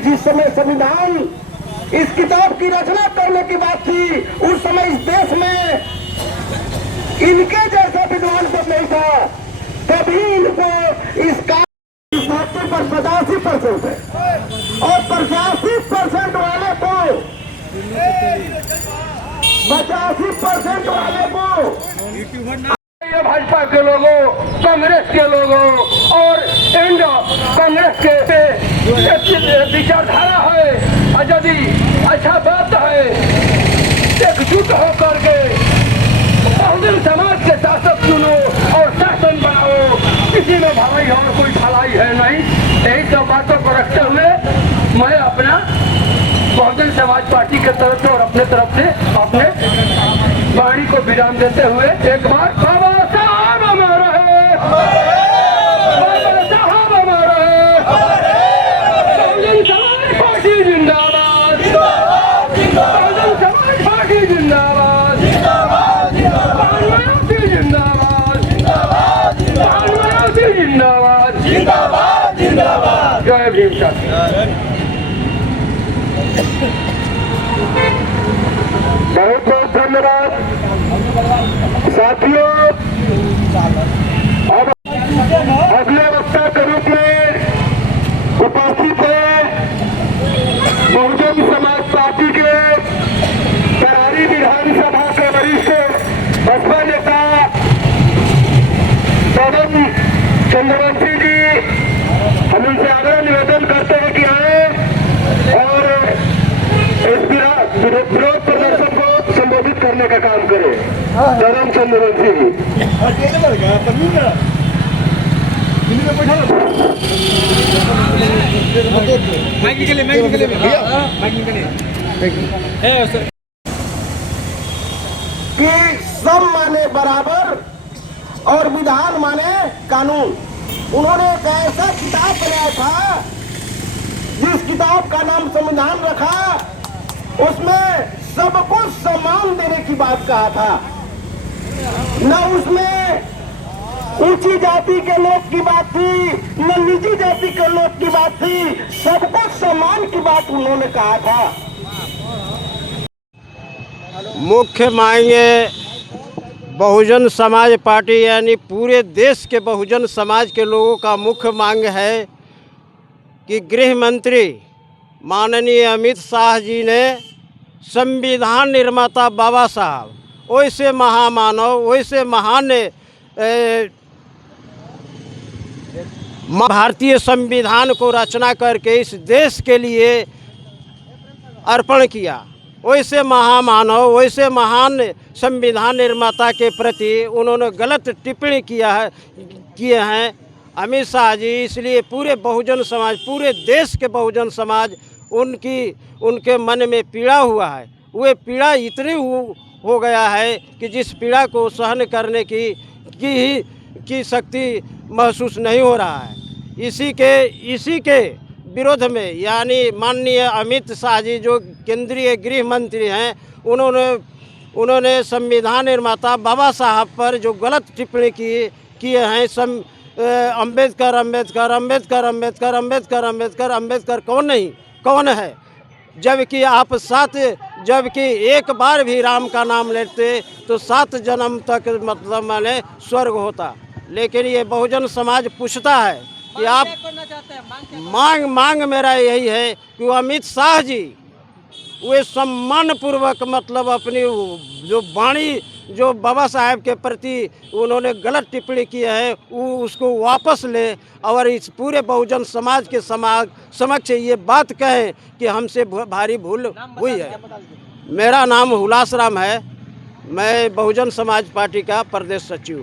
जिस समय संविधान इस किताब की रचना करने की बात थी, उस समय इस देश में इनके जैसा विद्वान सब नहीं था। तभी इनको इस धरती पर 85% है और 85% वाले को 85% वाले को ये भाजपा के लोगों, कांग्रेस के लोगों और इंडो कांग्रेस के विचारधारा है। और यदि अच्छा बात है एकजुट होकर के बहुजन समाज के शासक चुनो और शासन बनाओ, किसी में भलाई और कोई भलाई है नहीं। यही सब बातों को रखते हुए मैं अपना बहुजन समाज पार्टी की तरफ से और अपने तरफ से अपने वाणी को विराम देते हुए एक बार बाबा साहब हमारा है, बाबा साहब हमारा है, बहुजन समाज पार्टी जिंदाबाद, बहुजन समाज पार्टी जिंदाबाद, मानवती जिंदाबाद, मानवती जिंदाबाद, जिंदाबाद जिंदाबाद। जय भीम सर। बहुत बहुत धन्यवाद साथियों। अब अगले वक्ता के रूप में उपस्थित है बहुजन समाज पार्टी के करारी विधानसभा के वरिष्ठ बसपा नेता पवन चंद्रवंशी जी। हम उनसे आग्रह निवेदन करते हैं कि आए और इस विरोध प्रदर्शन को संबोधित करने का काम करे। पवन चंद्रवंशी जी। कि सब माने बराबर और विधान माने कानून। उन्होंने एक ऐसा किताब बनाया था जिस किताब का नाम संविधान रखा, उसमें सबको सम्मान देने की बात कहा था। न उसमें ऊंची जाति के लोग की बात थी, न निजी जाति के लोग की बात थी, सबको सम्मान की बात उन्होंने कहा था। मुख्य मांगे बहुजन समाज पार्टी यानी पूरे देश के बहुजन समाज के लोगों का मुख्य मांग है कि गृह मंत्री माननीय अमित शाह जी ने संविधान निर्माता बाबा साहब, वैसे महामानव, वैसे महान भारतीय संविधान को रचना करके इस देश के लिए अर्पण किया, वैसे महामानव, वैसे महान संविधान निर्माता के प्रति उन्होंने गलत टिप्पणी किए हैं अमित शाह जी। इसलिए पूरे बहुजन समाज, पूरे देश के बहुजन समाज उनके मन में पीड़ा हुआ है। वो पीड़ा इतनी हो गया है कि जिस पीड़ा को सहन करने की शक्ति महसूस नहीं हो रहा है। इसी के विरोध में यानी माननीय अमित शाह जी जो केंद्रीय गृह मंत्री हैं, उन्होंने संविधान निर्माता बाबा साहब पर जो गलत टिप्पणी किए हैं, अम्बेडकर अम्बेडकर अम्बेडकर अम्बेडकर अम्बेडकर अम्बेडकर अम्बेडकर कौन है, जबकि एक बार भी राम का नाम लेते तो 7 जन्म तक मतलब माने स्वर्ग होता। लेकिन ये बहुजन समाज पूछता है कि आप मांग मेरा यही है कि अमित शाह जी वे सम्मान पूर्वक मतलब अपनी जो वाणी जो बाबा साहब के प्रति उन्होंने गलत टिप्पणी की है उसको वापस ले और इस पूरे बहुजन समाज के समक्ष ये बात कहें कि हमसे भारी भूल हुई है। मेरा नाम हुलास राम है, मैं बहुजन समाज पार्टी का प्रदेश सचिव हूँ।